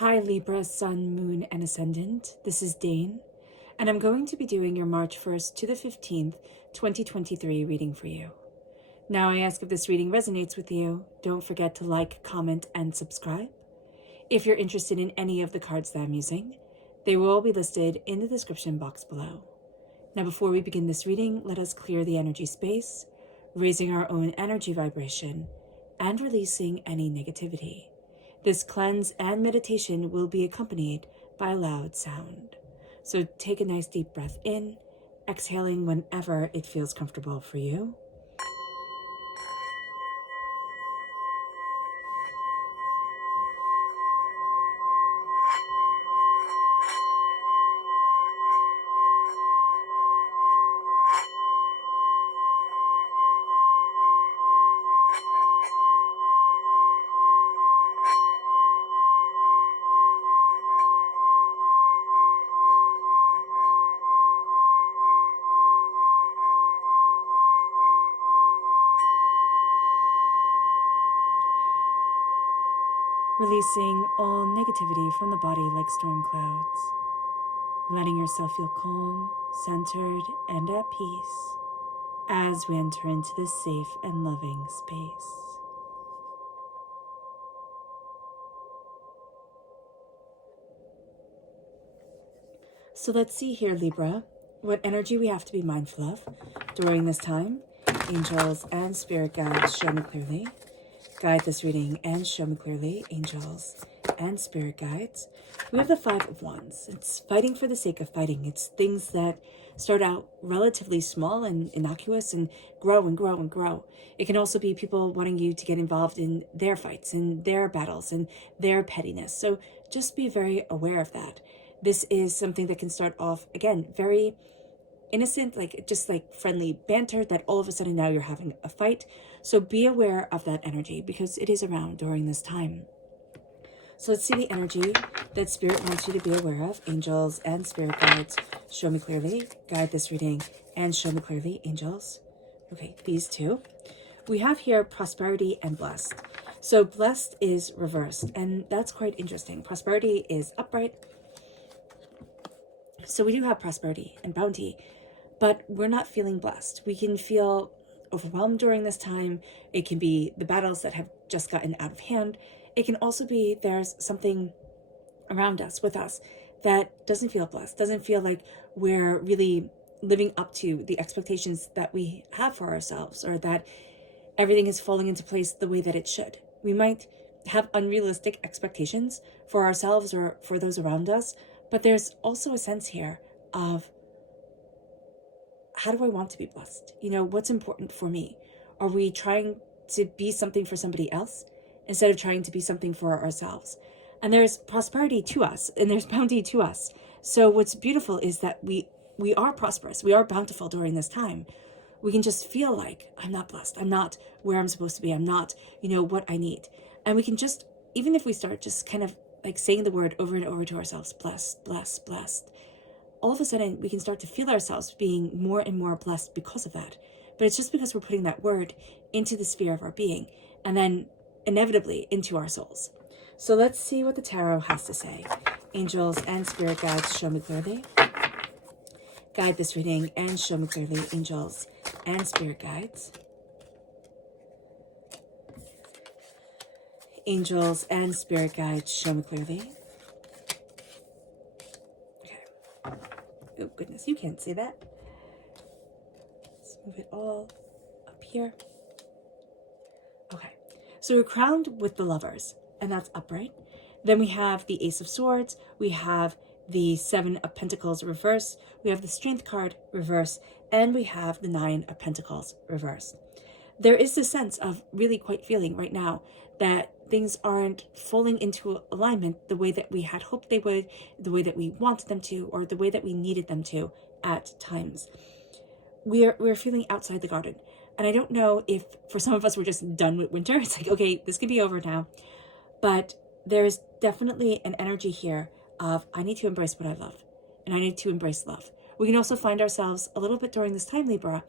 Hi Libra, Sun, Moon, and Ascendant. This is Dane, and I'm going to be doing your March 1st to the 15th, 2023 reading for you. Now I ask if this reading resonates with you, don't forget to like, comment, and subscribe. If you're interested in any of the cards that I'm using, they will all be listed in the description box below. Now before we begin this reading, let us clear the energy space, raising our own energy vibration, and releasing any negativity. This cleanse and meditation will be accompanied by a loud sound. So take a nice deep breath in, exhaling whenever it feels comfortable for you. Releasing all negativity from the body like storm clouds. Letting yourself feel calm, centered, and at peace as we enter into this safe and loving space. So let's see here, Libra, what energy we have to be mindful of during this time. Angels and spirit guides, show me clearly. Guide this reading and show me clearly, angels and spirit guides. We have the Five of Wands. It's fighting for the sake of fighting. It's things that start out relatively small and innocuous and grow and grow and grow. It can also be people wanting you to get involved in their fights and their battles and their pettiness. So just be very aware of that. This is something that can start off, again, very innocent, just like friendly banter, that all of a sudden now you're having a fight. So be aware of that energy because it is around during this time. So let's see the energy that Spirit wants you to be aware of. Angels and spirit guides, show me clearly. Guide this reading and show me clearly, angels. Okay, these two. We have here prosperity and blessed. So blessed is reversed, and that's quite interesting. Prosperity is upright. So we do have prosperity and bounty, but we're not feeling blessed. We can feel overwhelmed during this time. It can be the battles that have just gotten out of hand. It can also be there's something around us, with us, that doesn't feel blessed, doesn't feel like we're really living up to the expectations that we have for ourselves, or that everything is falling into place the way that it should. We might have unrealistic expectations for ourselves or for those around us, but there's also a sense here of, how do I want to be blessed? You know, what's important for me? Are we trying to be something for somebody else instead of trying to be something for ourselves? And there's prosperity to us and there's bounty to us. So what's beautiful is that we are prosperous. We are bountiful during this time. We can just feel like, I'm not blessed. I'm not where I'm supposed to be. I'm not, what I need. And we can just, even if we start just kind of like saying the word over and over to ourselves, blessed, blessed, blessed, all of a sudden we can start to feel ourselves being more and more blessed because of that. But it's just because we're putting that word into the sphere of our being and then inevitably into our souls. So let's see what the tarot has to say. Angels and spirit guides, show me clearly. Guide this reading and show me clearly, angels and spirit guides. Angels and spirit guides, show me clearly. Oh goodness, you can't see that. Let's move it all up here. Okay, so we're crowned with the Lovers, and that's upright. Then we have the Ace of Swords, we have the Seven of Pentacles reverse, we have the Strength card reverse, and we have the Nine of Pentacles reverse. There is this sense of really quite feeling right now that things aren't falling into alignment the way that we had hoped they would, the way that we wanted them to, or the way that we needed them to at times. We're feeling outside the garden. And I don't know if for some of us we're just done with winter. It's like, okay, this could be over now. But there is definitely an energy here of, I need to embrace what I love. And I need to embrace love. We can also find ourselves a little bit during this time, Libra,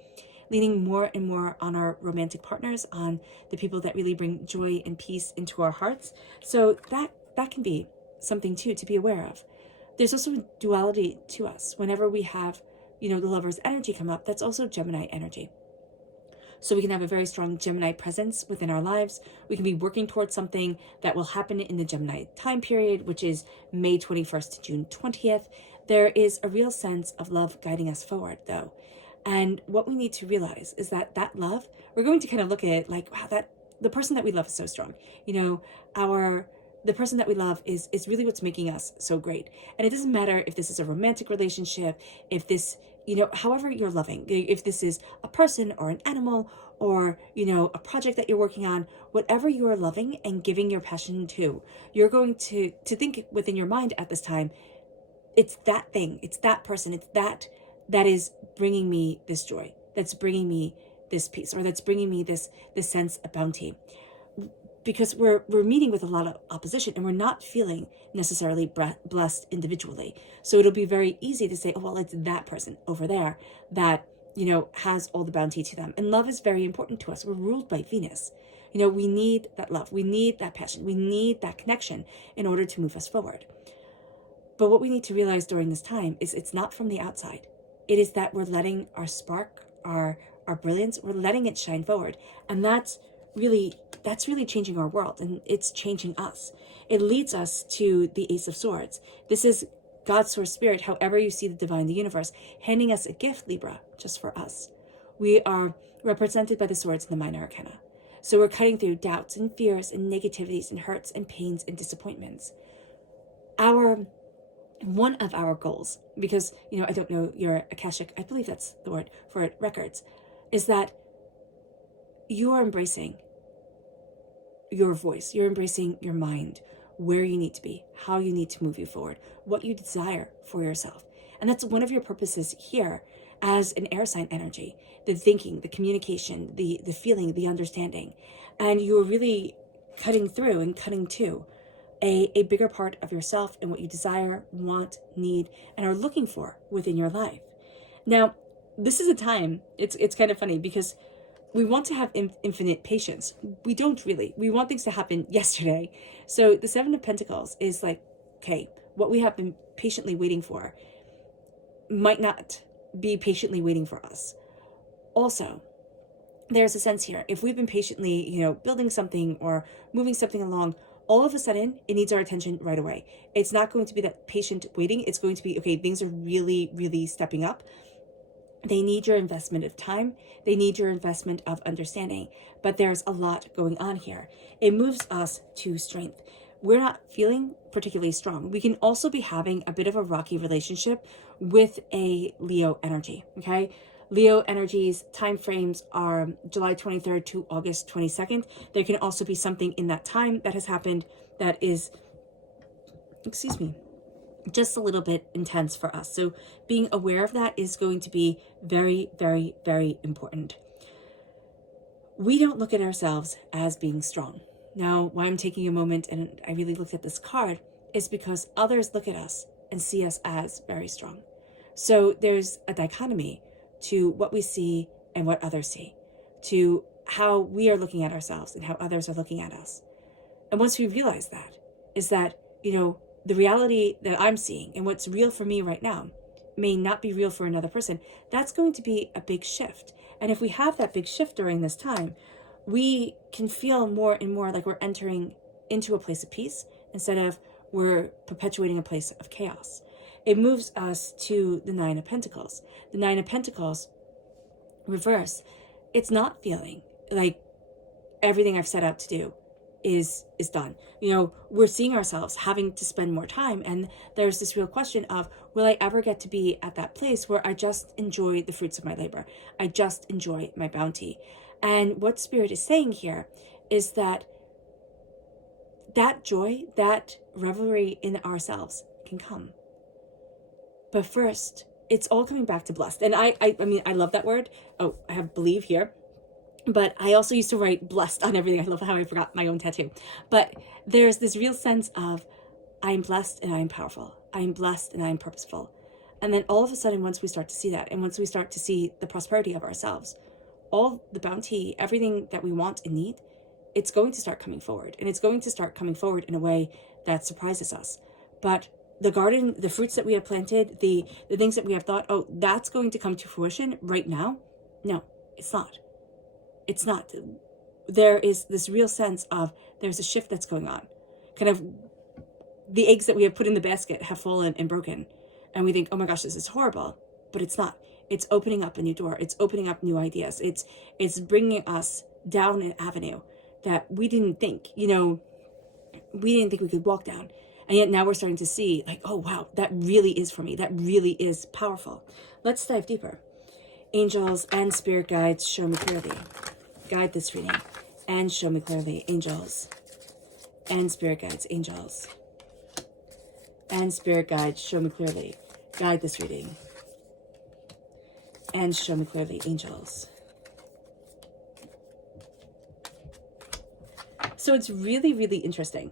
leaning more and more on our romantic partners, on the people that really bring joy and peace into our hearts. So that can be something too to be aware of. There's also a duality to us. Whenever we have, the Lover's energy come up, that's also Gemini energy. So we can have a very strong Gemini presence within our lives. We can be working towards something that will happen in the Gemini time period, which is May 21st to June 20th. There is a real sense of love guiding us forward, though. And what we need to realize is that love, we're going to kind of look at it like, wow, that the person that we love is so strong. The person that we love is really what's making us so great. And it doesn't matter if this is a romantic relationship, if this, however you're loving, if this is a person or an animal or, a project that you're working on, whatever you are loving and giving your passion to, you're going to think within your mind at this time, it's that thing, it's that person, it's that is bringing me this joy, that's bringing me this peace, or that's bringing me this sense of bounty. Because we're meeting with a lot of opposition and we're not feeling necessarily blessed individually. So it'll be very easy to say, oh, well, it's that person over there that, has all the bounty to them. And love is very important to us. We're ruled by Venus. We need that love. We need that passion. We need that connection in order to move us forward. But what we need to realize during this time is it's not from the outside. It is that we're letting our spark, our brilliance, we're letting it shine forward. And that's really changing our world, and it's changing us. It leads us to the Ace of Swords. This is God's source spirit, however you see the divine, the universe, handing us a gift, Libra, just for us. We are represented by the swords in the minor arcana. So we're cutting through doubts and fears and negativities and hurts and pains and disappointments. One of our goals, because, I don't know your Akashic, I believe that's the word for it, records, is that you are embracing your voice, you're embracing your mind, where you need to be, how you need to move you forward, what you desire for yourself. And that's one of your purposes here as an air sign energy, the thinking, the communication, the feeling, the understanding. And you're really cutting through and cutting to a bigger part of yourself and what you desire, want, need, and are looking for within your life. Now, this is a time, it's kind of funny because we want to have infinite patience. We don't really. We want things to happen yesterday. So the Seven of Pentacles is like, okay, what we have been patiently waiting for might not be patiently waiting for us. Also, there's a sense here, if we've been patiently, building something or moving something along, all of a sudden, it needs our attention right away. It's not going to be that patient waiting. It's going to be, okay, things are really, really stepping up. They need your investment of time. They need your investment of understanding. But there's a lot going on here. It moves us to strength. We're not feeling particularly strong. We can also be having a bit of a rocky relationship with a Leo energy, okay? Leo energies time frames are July 23rd to August 22nd. There can also be something in that time that has happened that is, just a little bit intense for us. So being aware of that is going to be very, very, very important. We don't look at ourselves as being strong. Now, why I'm taking a moment and I really looked at this card is because others look at us and see us as very strong. So there's a dichotomy to what we see and what others see, to how we are looking at ourselves and how others are looking at us. And once we realize that, is that, the reality that I'm seeing and what's real for me right now may not be real for another person. That's going to be a big shift. And if we have that big shift during this time, we can feel more and more like we're entering into a place of peace instead of we're perpetuating a place of chaos. It moves us to the Nine of Pentacles. The Nine of Pentacles, reverse, it's not feeling like everything I've set out to do is done. We're seeing ourselves having to spend more time, and there's this real question of, will I ever get to be at that place where I just enjoy the fruits of my labor? I just enjoy my bounty. And what Spirit is saying here is that joy, that revelry in ourselves can come. But first, it's all coming back to blessed. And I love that word. Oh, I have believe here. But I also used to write blessed on everything. I love how I forgot my own tattoo. But there's this real sense of, I am blessed and I am powerful. I am blessed and I am purposeful. And then all of a sudden, once we start to see that, and once we start to see the prosperity of ourselves, all the bounty, everything that we want and need, it's going to start coming forward. And it's going to start coming forward in a way that surprises us. But the garden, the fruits that we have planted, the things that we have thought, oh, that's going to come to fruition right now. No, it's not. It's not. There is this real sense of there's a shift that's going on. Kind of the eggs that we have put in the basket have fallen and broken. And we think, oh my gosh, this is horrible. But it's not. It's opening up a new door. It's opening up new ideas. It's bringing us down an avenue that we didn't think, we didn't think we could walk down. And yet now we're starting to see like, oh, wow, that really is for me. That really is powerful. Let's dive deeper. Angels and spirit guides, show me clearly. Guide this reading and show me clearly. Angels and spirit guides, angels and spirit guides, show me clearly. Guide this reading and show me clearly, angels. So it's really, really interesting.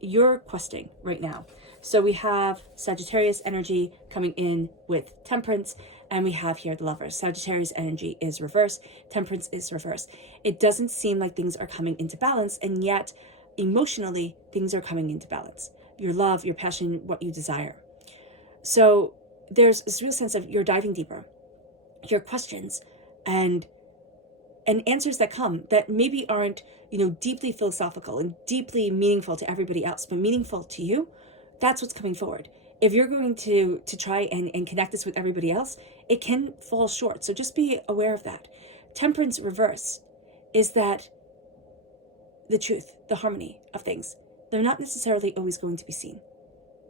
You're questing right now. So we have Sagittarius energy coming in with Temperance, and we have here the Lovers. Sagittarius energy is reverse, Temperance is reverse. It doesn't seem like things are coming into balance, and yet emotionally things are coming into balance. Your love, your passion, what you desire. So there's this real sense of you're diving deeper. Your questions and answers that come that maybe aren't, deeply philosophical and deeply meaningful to everybody else, but meaningful to you, that's what's coming forward. If you're going to try and connect this with everybody else, it can fall short. So just be aware of that. Temperance reverse is that the truth, the harmony of things, they're not necessarily always going to be seen.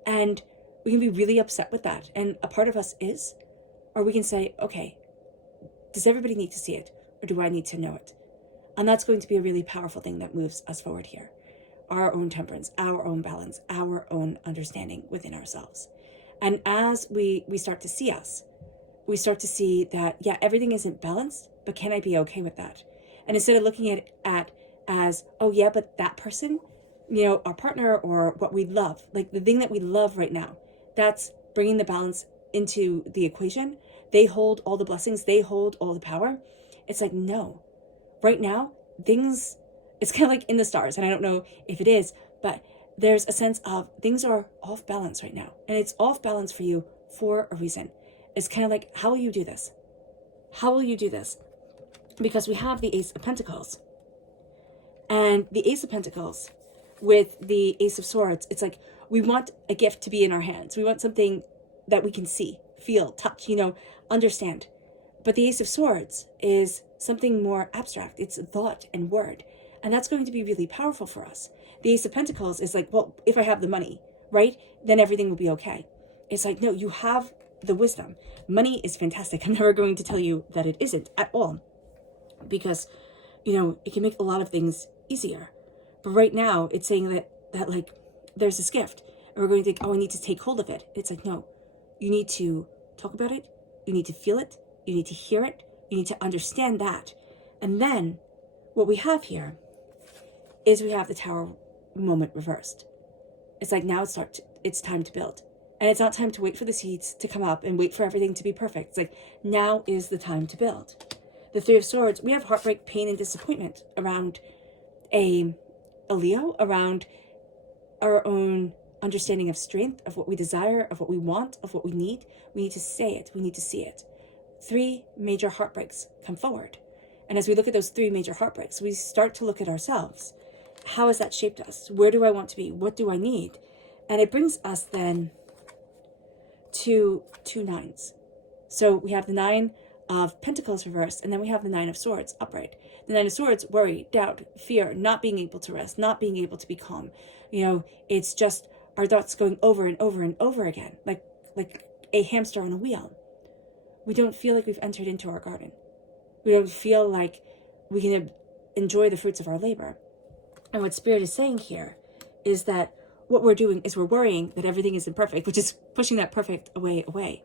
And we can be really upset with that. And a part of us is, or we can say, okay, does everybody need to see it? Or do I need to know it? And that's going to be a really powerful thing that moves us forward here. Our own temperance, our own balance, our own understanding within ourselves. And as we start to see us, we start to see that, yeah, everything isn't balanced, but can I be okay with that? And instead of looking at it as, oh yeah, but that person, our partner or what we love, like the thing that we love right now, that's bringing the balance into the equation. They hold all the blessings. They hold all the power. It's like, no, right now, it's kind of like in the stars. And I don't know if it is, but there's a sense of things are off balance right now. And it's off balance for you for a reason. It's kind of like, how will you do this? How will you do this? Because we have the Ace of Pentacles. And the Ace of Pentacles with the Ace of Swords, it's like we want a gift to be in our hands. We want something that we can see, feel, touch, understand. But the Ace of Swords is something more abstract. It's thought and word. And that's going to be really powerful for us. The Ace of Pentacles is like, well, if I have the money, right, then everything will be okay. It's like, no, you have the wisdom. Money is fantastic. I'm never going to tell you that it isn't at all. Because, it can make a lot of things easier. But right now, it's saying that like, there's this gift. And we're going to think, oh, I need to take hold of it. It's like, no, you need to talk about it. You need to feel it. You need to hear it. You need to understand that. And then what we have here is we have the Tower moment reversed. It's like now it's time to build. And it's not time to wait for the seeds to come up and wait for everything to be perfect. It's like now is the time to build. The Three of Swords, we have heartbreak, pain, and disappointment around a Leo, around our own understanding of strength, of what we desire, of what we want, of what we need. We need to say it. We need to see it. 3 major heartbreaks come forward. And as we look at those 3 major heartbreaks, we start to look at ourselves. How has that shaped us? Where do I want to be? What do I need? And it brings us then to 2 nines. So we have the 9 of Pentacles reversed, and then we have the 9 of Swords upright. The 9 of Swords, worry, doubt, fear, not being able to rest, not being able to be calm. It's just our thoughts going over and over and over again, like a hamster on a wheel. We don't feel like we've entered into our garden. We don't feel like we can enjoy the fruits of our labor. And what Spirit is saying here is that what we're doing is we're worrying that everything isn't perfect, which is pushing that perfect away.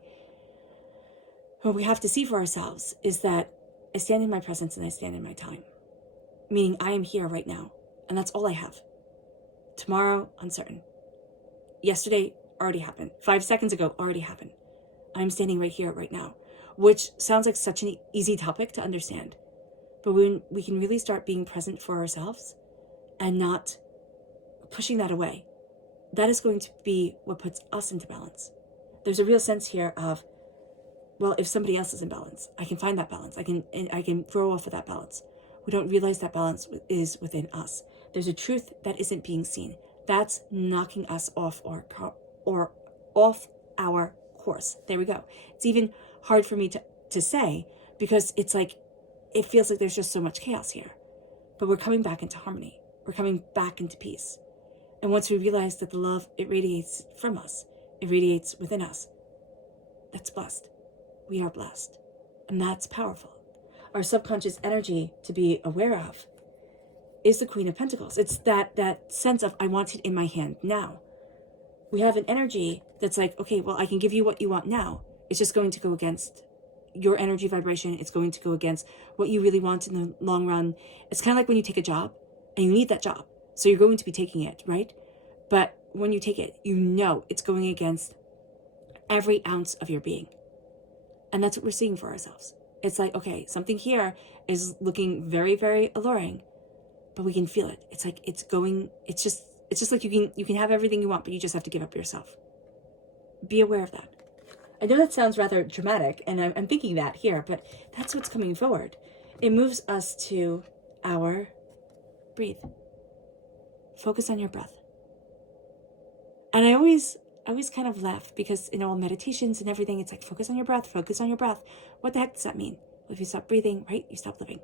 What we have to see for ourselves is that I stand in my presence and I stand in my time. Meaning I am here right now. And that's all I have. Tomorrow, uncertain. Yesterday already happened. 5 seconds ago already happened. I'm standing right here, right now. Which sounds like such an easy topic to understand. But when we can really start being present for ourselves and not pushing that away that is going to be what puts us into balance. There's a real sense here of, well, if somebody else is in balance, I can find that balance. I can throw off of that balance. We don't realize that balance is within us. There's a truth that isn't being seen. That's knocking us off or off our course. There we go. It's even hard for me to say, because it's like, it feels like there's just so much chaos here. But we're coming back into harmony. We're coming back into peace. And once we realize that the love, it radiates from us, it radiates within us, that's blessed. We are blessed. And that's powerful. Our subconscious energy to be aware of is the Queen of Pentacles. It's that sense of, I want it in my hand now. We have an energy that's like, okay, well, I can give you what you want now. It's just going to go against your energy vibration. It's going to go against what you really want in the long run. It's kind of like when you take a job and you need that job. So you're going to be taking it, right? But when you take it, you know it's going against every ounce of your being. And that's what we're seeing for ourselves. It's like, okay, something here is looking very, very alluring, but we can feel it. It's like, it's just like you can have everything you want, but you just have to give up yourself. Be aware of that. I know that sounds rather dramatic, and I'm thinking that here, but that's what's coming forward. It moves us to our breathe. Focus on your breath. And I always kind of laugh, because in all meditations and everything, it's like, focus on your breath, focus on your breath. What the heck does that mean? Well, if you stop breathing, right, you stop living.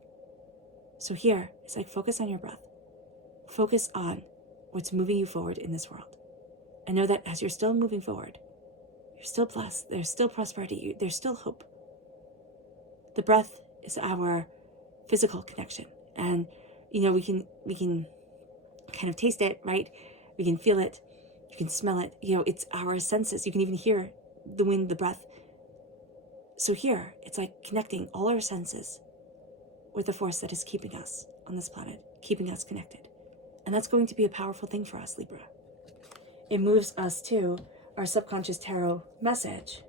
So here, it's like, focus on your breath. Focus on what's moving you forward in this world. And know that as you're still moving forward, you're still blessed. There's still prosperity. There's still hope. The breath is our physical connection. And, you know, we can kind of taste it, right? We can feel it. You can smell it. You know, it's our senses. You can even hear the wind, the breath. So here, it's like connecting all our senses with the force that is keeping us on this planet, keeping us connected. And that's going to be a powerful thing for us, Libra. It moves us to our subconscious tarot message,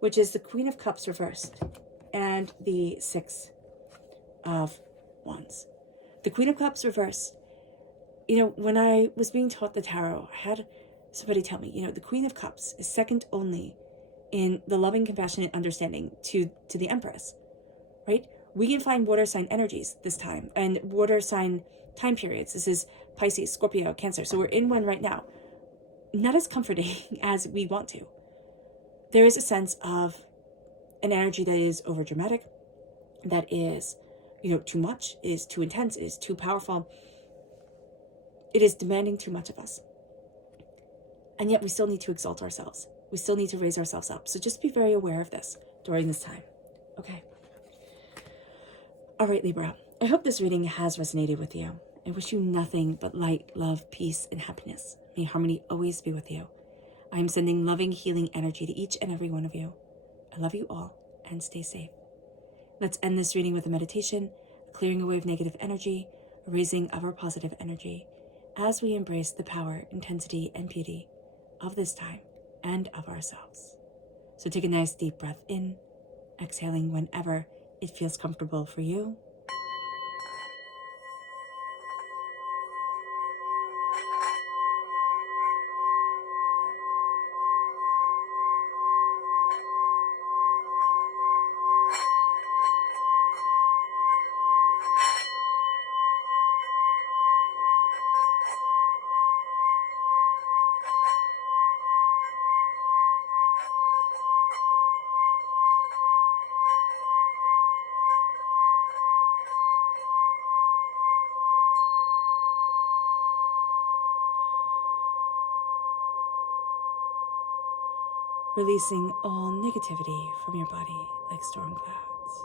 which is the Queen of Cups reversed and the Six of Wands. The Queen of Cups reversed, you know, when I was being taught the tarot, I had somebody tell me, you know, the Queen of Cups is second only in the loving, compassionate understanding to the Empress, right? We can find water sign energies this time and water sign time periods. This is Pisces, Scorpio, Cancer. So we're in one right now. Not as comforting as we want to. There is a sense of an energy that is overdramatic, that is, you know, too much, is too intense, is too powerful. It is demanding too much of us. And yet we still need to exalt ourselves. We still need to raise ourselves up. So just be very aware of this during this time. Okay. All right, Libra. I hope this reading has resonated with you. I wish you nothing but light, love, peace, and happiness. May harmony always be with you. I am sending loving, healing energy to each and every one of you. I love you all, and stay safe. Let's end this reading with a meditation, clearing away of negative energy, a raising of our positive energy, as we embrace the power, intensity, and beauty of this time and of ourselves. So take a nice deep breath in, exhaling whenever it feels comfortable for you. Releasing all negativity from your body like storm clouds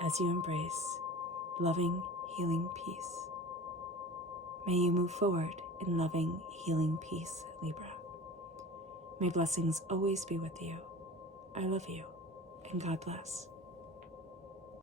as you embrace loving, healing peace. May you move forward in loving, healing peace, Libra. May blessings always be with you. I love you, and God bless.